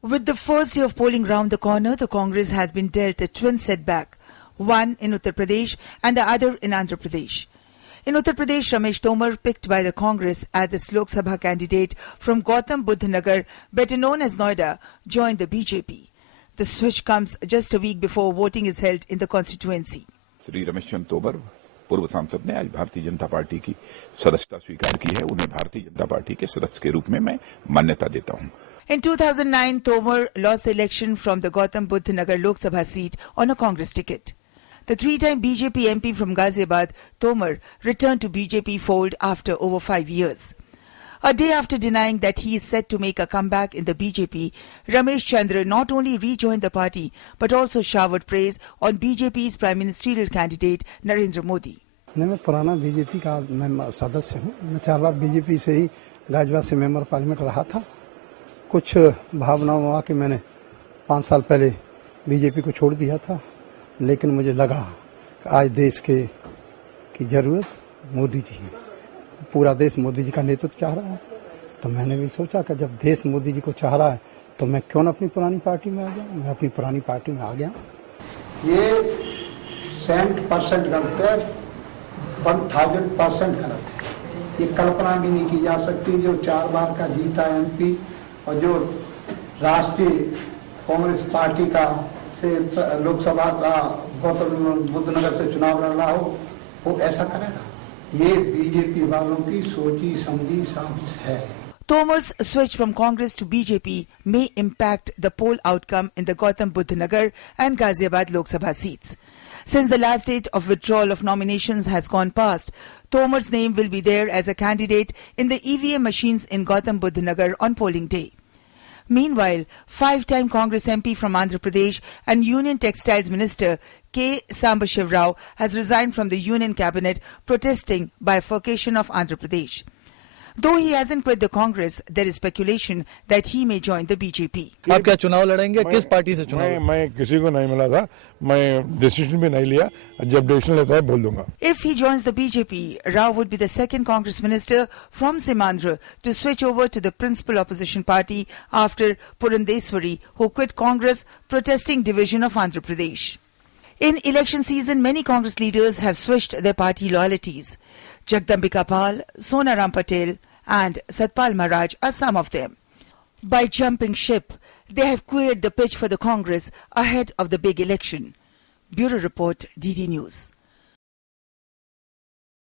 With the first day of polling round the corner, the Congress has been dealt a twin setback, one in Uttar Pradesh and the other in Andhra Pradesh. In Uttar Pradesh, Ramesh Tomar, picked by the Congress as its Lok Sabha candidate from Gautam Buddha Nagar, better known as Noida, joined the BJP. The switch comes just a week before voting is held in the constituency. Shri Ramesh Chandra Tomar पूर्व सांसद ने आज Bharatiya Janata party की सदस्यता स्वीकार की है। उन्हें भारतीय जनता पार्टी के सदस्य के रूप में मैं मान्यता देता हूं। In 2009, Tomar lost the election from the Gautam Buddha Nagar Lok Sabha seat on a Congress ticket. The three-time BJP MP from Ghaziabad, Tomar, returned to BJP fold after over 5 years. A day after denying that he is set to make a comeback in the BJP, Ramesh Chandra not only rejoined the party but also showered praise on BJP's prime ministerial candidate Narendra Modi. मैं पुराना BJP का सदस्य हूँ। मैं 4 बार BJP से ही गाजियाबाद से member parliament रहा था। कुछ भावनाओं में आके मैंने 5 साल पहले बीजेपी को छोड़ दिया था, लेकिन मुझे लगा कि आज देश की जरूरत मोदी जी है। पूरा देश मोदी जी का नेतृत्व चाह रहा है, तो मैंने भी सोचा कि जब देश मोदी जी को चाह रहा है तो मैं क्यों न अपनी पुरानी पार्टी में आ जाऊं। मैं अपनी पुरानी पार्टी में आ गया। ये 100% गलत है, 1000% गलत है। ये कल्पना भी नहीं की जा सकती। जो 4 बार का जीता एमपी और जो राष्ट्रीय कांग्रेस पार्टी का से लोकसभा का गौतम बुद्ध नगर से चुनाव लड़ रहा हो, वो ऐसा करेगा। ये बीजेपी वालों की सोची समझी साजिश है। Tomar's switch from Congress to BJP may impact the poll outcome in the Gautam Buddha Nagar and Ghaziabad Lok Sabha seats. Since the last date of withdrawal of nominations has gone past, Tomar's name will be there as a candidate in the EVM machines in Gautam Buddha Nagar on polling day. Meanwhile, 5-time Congress MP from Andhra Pradesh and Union Textiles Minister K. Sambashiv Rao has resigned from the Union Cabinet, protesting bifurcation of Andhra Pradesh. Though he hasn't quit the Congress, there is speculation that he may join the BJP. आप क्या चुनाव लड़ेंगे? किस party से चुनाव? मैं किसी को नहीं मिला था, मैं डिसीजन भी नहीं लिया। जब डिसीजन लेता है बोल दूंगा। If he joins the BJP, Rao would be the second Congress minister from Simandhra to switch over to the principal opposition party after Purandeswari, who quit Congress protesting division of Andhra Pradesh. In election season, many Congress leaders have switched their party loyalties. Jagdambika Pal, Sonaram Patel and Satpal Maharaj are some of them. By jumping ship, they have cleared the pitch for the Congress ahead of the big election. Bureau Report, DD News.